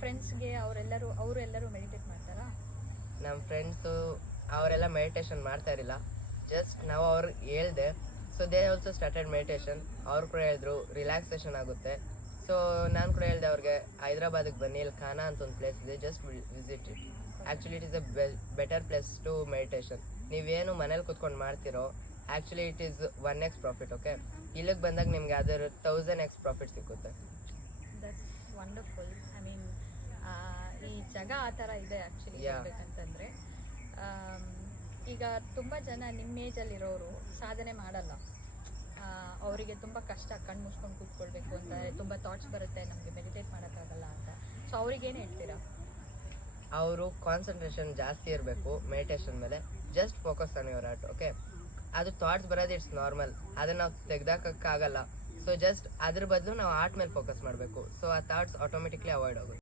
ಫ್ರೆಂಡ್ಸ್ಗೆ ಅವರೆಲ್ಲರೂ ಮೆಡಿಟೇಟ್ ಮಾಡ್ತಾರಾ? ನಮ್ಮ ಫ್ರೆಂಡ್ಸು ಅವರೆಲ್ಲ ಮೆಡಿಟೇಷನ್ ಮಾಡ್ತಾ ಇರಲಿಲ್ಲ. ಜಸ್ಟ್ ನಾವು ಅವ್ರಿಗೆ ಹೇಳ್ದೆ, so they also started meditation. ಅವ್ರು ಕೂಡ ಹೇಳಿದ್ರು ರಿಲ್ಯಾಕ್ಸೇಷನ್ ಆಗುತ್ತೆ. ಸೊ ನಾನು ಕೂಡ ಹೇಳಿದೆ ಅವ್ರಿಗೆ, ಹೈದ್ರಾಬಾದಿಗೆ ಬನ್ನಿ, ಇಲ್ಲಿ ಖಾನಾ ಅಂತ ಒಂದು ಪ್ಲೇಸ್ ಇದೆ, just visit it. Actually it is a better place to meditation. ನೀವೇನು ಮನೇಲಿ ಕೂತ್ಕೊಂಡು ಮಾಡ್ತಿರೋ, actually it is 1x profit. Okay, ಇಲ್ಲಿಗೆ ಬಂದಾಗ ನಿಮ್ಗೆ ಅದರ 1000x ಪ್ರಾಫಿಟ್ ಸಿಕ್ಕುತ್ತೆ. That's wonderful. ಐ ಮೀನ್ ಈ ಜಾಗ ಆ ಥರ ಇದೆ ಆ್ಯಕ್ಚುಲಿ ಹೇಳ್ಬೇಕಂತಂದರೆ. ಈಗ ತುಂಬ ಜನ ನಿಮ್ಮ ಏಜಲ್ಲಿರೋರು ಸಾಧನೆ ಮಾಡಲ್ಲ. ಅವರಿಗೆ ತುಂಬ ಕಷ್ಟ, ಕಣ್ಣು ಮುಚ್ಕೊಂಡು ಕೂತ್ಕೊಳ್ಬೇಕು ಅಂತ, ತುಂಬ ಥಾಟ್ಸ್ ಬರುತ್ತೆ, ನಮಗೆ ಮೆಡಿಟೇಟ್ ಮಾಡೋಕ್ಕಾಗಲ್ಲ ಅಂತ. ಸೊ ಅವ್ರಿಗೇನು ಹೇಳ್ತೀರಾ? ಅವರು ಕಾನ್ಸಂಟ್ರೇಷನ್ ಜಾಸ್ತಿ ಇರಬೇಕು ಮೆಡಿಟೇಷನ್ ಮೇಲೆ. Just focus on your art. Okay, ಅದು ಥಾಟ್ಸ್ ಬರೋದು ಇಟ್ಸ್ ನಾರ್ಮಲ್, ಅದನ್ನು ನಾವು ತೆಗ್ದಾಕೋಕ್ಕಾಗಲ್ಲ. ಸೊ ಜಸ್ಟ್ ಅದ್ರ ಬದಲು ನಾವು ಆರ್ಟ್ ಮೇಲೆ ಫೋಕಸ್ ಮಾಡಬೇಕು. ಸೊ ಆ ಥಾಟ್ಸ್ ಆಟೋಮೆಟಿಕ್ಲಿ ಅವಾಯ್ಡ್ ಆಗುತ್ತೆ.